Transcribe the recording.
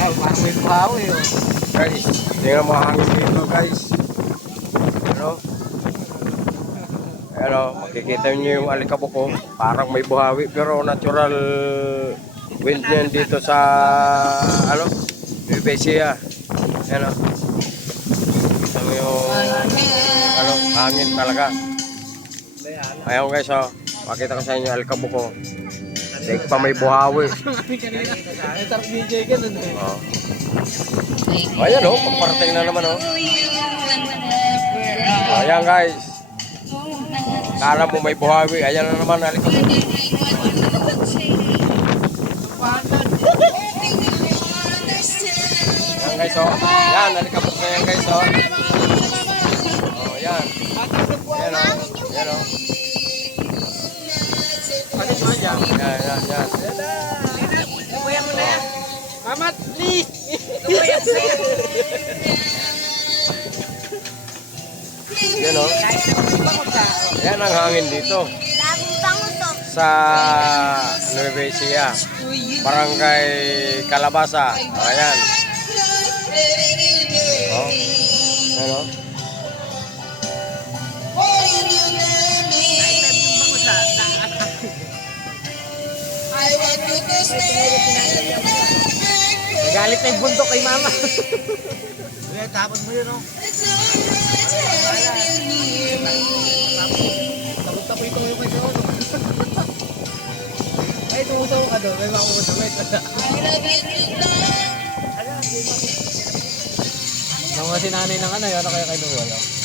Wow, parang may buhawi oh. Guys, tingnan mo hangin dito guys. Ano? Ano, makikita niyo yung alikabok ko. Parang may buhawi pero natural wind niyan dito sa ano? Nubesia. Ano? Kita mo yung ano, hangin talaga. Ayun guys, oh. Pakita ko sa inyo alikabok ko. Tek pa may buhawi. Ay, sarap DJ ka nun eh. Oh. Ayan oh, pagparating na naman oh. Ayan guys. Kala mo may buhawi, ayan na naman alikabok. Ayan guys oh. Yan, alikabok na yan guys oh. Oh, yan. Yan oh. Yan oh. Yan, yan, yan. Kuya mo na yan. Mamat, please! Yan oh. Yan ang hangin dito. Sa Nueva Ecija. Barangay Calabasa. Ayan. Oh. Yan oh. Galit na yung bundok kay mama. Kuya, tapon mo yun oh. Tapos ito yung kayo. Ay, tumusaw ka doon. May makumusawit. Nung nga sinanay ng ano, yun na kayo kay Luwal.